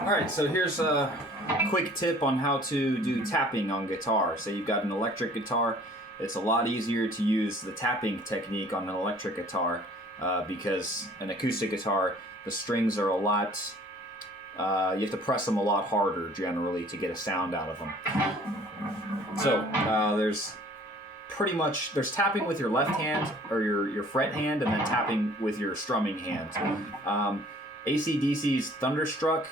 Alright, so here's a quick tip on how to do tapping on guitar. Say you've got an electric guitar, it's a lot easier to use the tapping technique on an electric guitar because an acoustic guitar, the strings are a lot, you have to press them a lot harder generally to get a sound out of them. So there's tapping with your left hand or your fret hand, and then tapping with your strumming hand. AC/DC's Thunderstruck,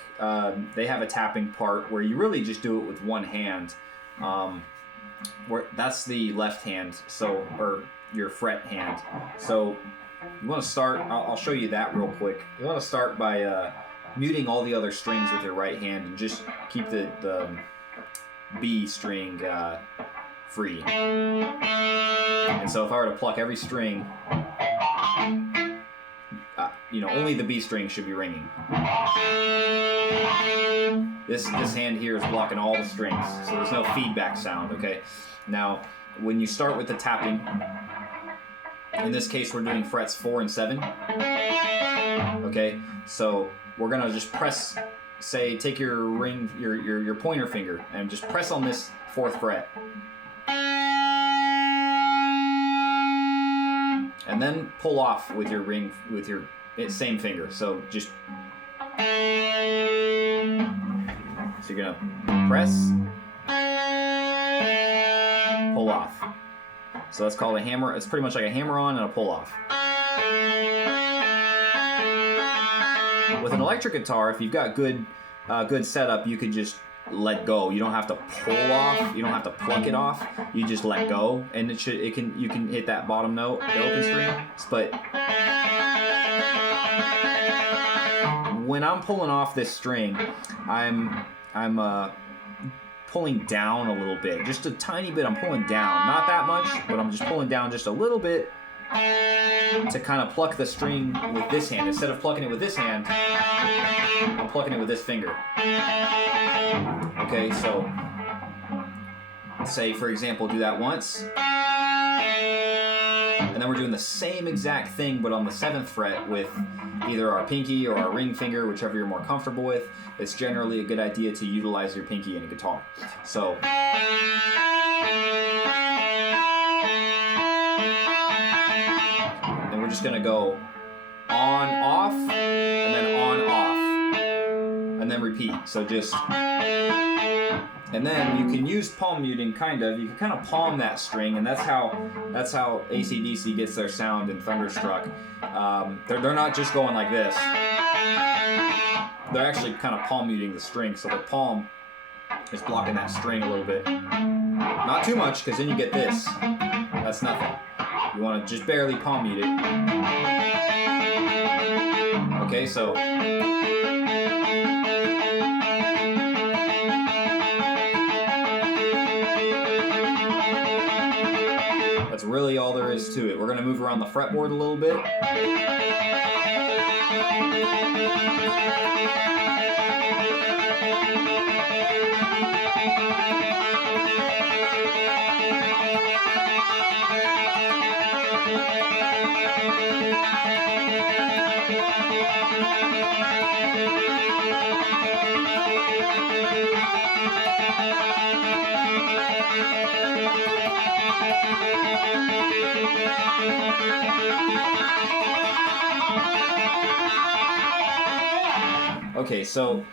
they have a tapping part where you really just do it with one hand. That's the left hand, or your fret hand. So you want to start, I'll show you that real quick. You want to start by muting all the other strings with your right hand and just keep the B string free. And so if I were to pluck every string, only the B string should be ringing. This hand here is blocking all the strings, so there's no feedback sound, okay? Now, when you start with the tapping, in this case we're doing frets 4 and 7, okay? So we're gonna just press, take your ring, your pointer finger, and just press on this 4th fret. And then pull off with your ring, with your same finger. So just, you're gonna press, pull off. So that's called a hammer. It's pretty much like a hammer on and a pull off. With an electric guitar, if you've got good setup, you could just let go. You don't have to pull off. You don't have to pluck it off. You just let go, and you can hit that bottom note, the open string. But when I'm pulling off this string, I'm pulling down a little bit, just a tiny bit. I'm pulling down, not that much, but I'm just pulling down just a little bit to kind of pluck the string with this hand. Instead of plucking it with this hand, I'm plucking it with this finger. Okay, so say for example, do that once, and then we're doing the same exact thing but on the 7th fret with either our pinky or our ring finger, whichever you're more comfortable with. It's generally a good idea to utilize your pinky in a guitar. So then we're just gonna go on, off, and then on, off, and then repeat. So just, and then you can use palm muting, kind of. You can kind of palm that string, and that's how AC/DC gets their sound in Thunderstruck. They're not just going like this. They're actually kind of palm muting the string, so the palm is blocking that string a little bit. Not too much, because then you get this. That's nothing. You want to just barely palm mute it. Okay, so that's really all there is to it. We're going to move around the fretboard a little bit. Okay, so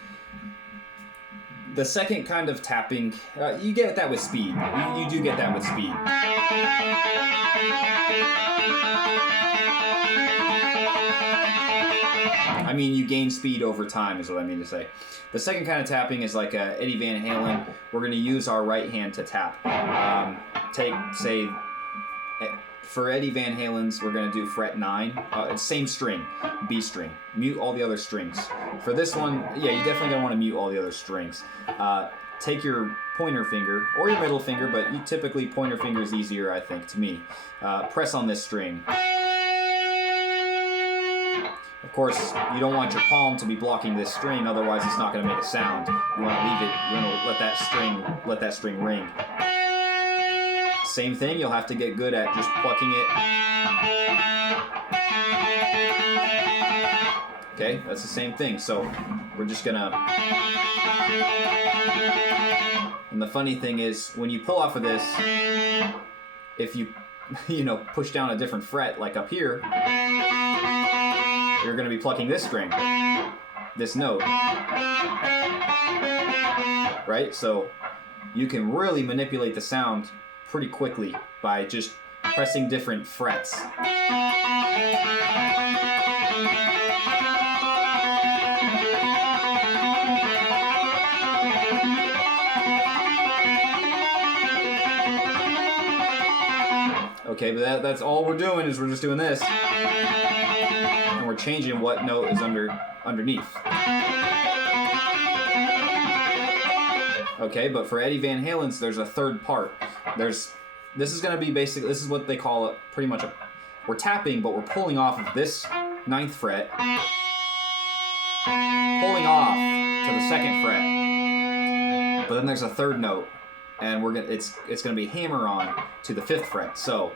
the second kind of tapping, you get that with speed. You do get that with speed. I mean, you gain speed over time is what I mean to say. The second kind of tapping is like Eddie Van Halen. We're going to use our right hand to tap. For Eddie Van Halen's, we're going to do fret 9. Same string, B string. Mute all the other strings. For this one, yeah, you definitely don't want to mute all the other strings. Take your pointer finger, or your middle finger, but typically pointer finger is easier, I think, to me. Press on this string. Of course, you don't want your palm to be blocking this string, otherwise it's not going to make a sound. You want to leave it, you want to let that string ring. Same thing, you'll have to get good at just plucking it. Okay, that's the same thing. So we're just gonna. And the funny thing is, when you pull off of this, if you, push down a different fret, like up here, you're gonna be plucking this string, this note, right? So you can really manipulate the sound pretty quickly by just pressing different frets. Okay, but that's all we're doing is we're just doing this. And we're changing what note is underneath. Okay, but for Eddie Van Halen's, there's a third part. This is going to be basically, this is what they call it, pretty much we're tapping, but we're pulling off of this 9th fret, pulling off to the 2nd fret, but then there's a third note, and it's going to be hammer on to the 5th fret. So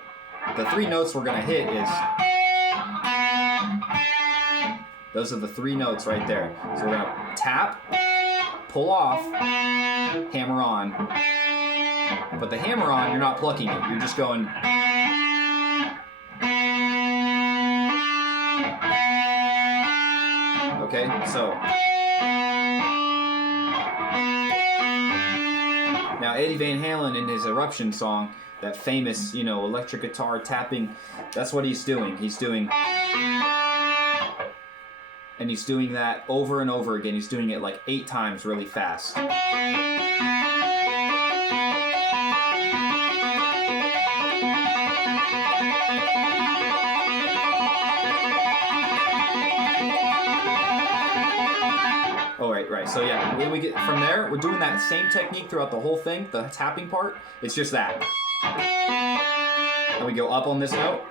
the 3 notes we're going to hit is, those are the 3 notes right there. So we're going to tap, pull off, hammer on. But the hammer on, you're not plucking it. You're just going. Okay, so. Now Eddie Van Halen in his Eruption song, that famous, electric guitar tapping, that's what he's doing. And he's doing that over and over again. He's doing it like 8 times really fast. Oh, right. So yeah, when we get from there, we're doing that same technique throughout the whole thing, the tapping part. It's just that. And we go up on this note.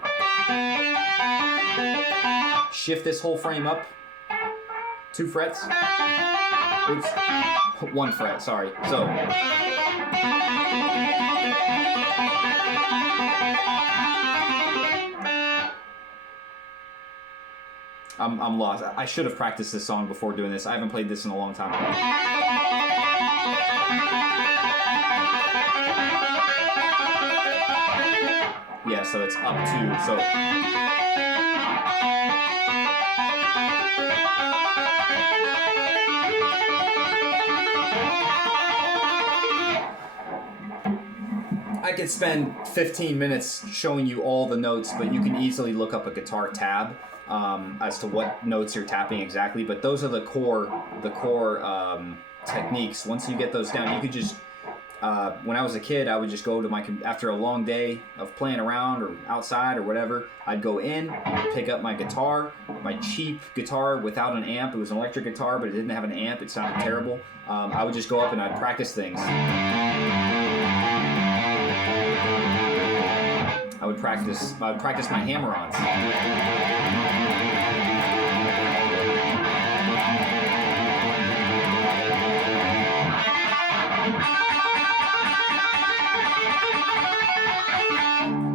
Shift this whole frame up 2 frets. Oops. 1 fret, sorry. So. I'm lost. I should have practiced this song before doing this. I haven't played this in a long time. Yeah, so it's up 2. So. I could spend 15 minutes showing you all the notes, but you can easily look up a guitar tab as to what notes you're tapping exactly. But those are the core techniques. Once you get those down, you could just. When I was a kid, I would just go to after a long day of playing around or outside or whatever, I'd go in, pick up my guitar, my cheap guitar without an amp. It was an electric guitar, but it didn't have an amp. It sounded terrible. I would just go up and I'd practice things. I would practice my hammer-ons.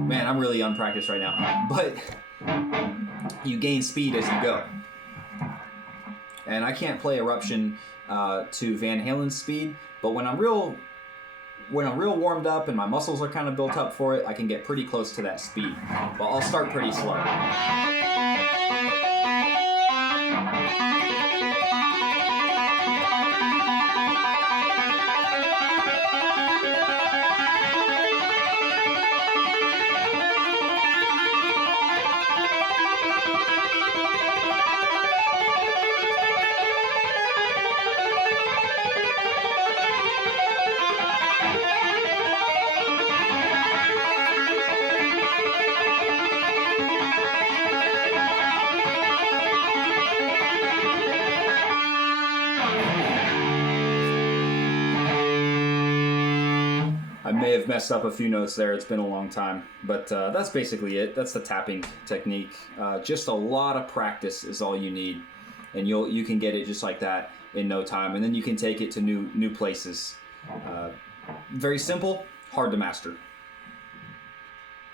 Man, I'm really unpracticed right now. But you gain speed as you go. And I can't play Eruption to Van Halen's speed, but when I'm real warmed up and my muscles are kind of built up for it, I can get pretty close to that speed. But I'll start pretty slow. I may have messed up a few notes there. It's been a long time, but that's basically it. That's the tapping technique. Just a lot of practice is all you need, and you can get it just like that in no time, and then you can take it to new places. Very simple, hard to master.